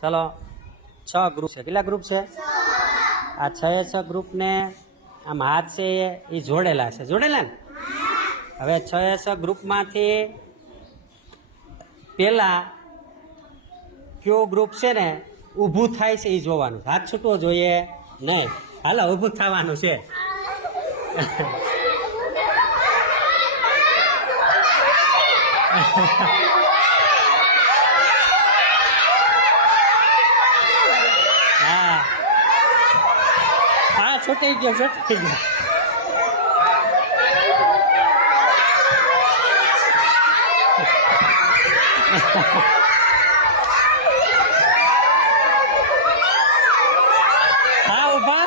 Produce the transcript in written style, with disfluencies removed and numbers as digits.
ચલો 6 ગ્રુપ છે. કેટલા ગ્રુપ છે? આ 6 ગ્રુપને આમ હાથ છે એ જોડેલા છે. જોડેલા ને? હવે 6 ગ્રુપમાંથી પેલા કયો ગ્રુપ છે ને ઊભું થાય છે એ જોવાનું. હાથ છૂટવો જોઈએ નહીં. હાલો ઊભું થવાનું છે. હા હા છૂટી ગયો છૂટી ગયો. હા ઉભા.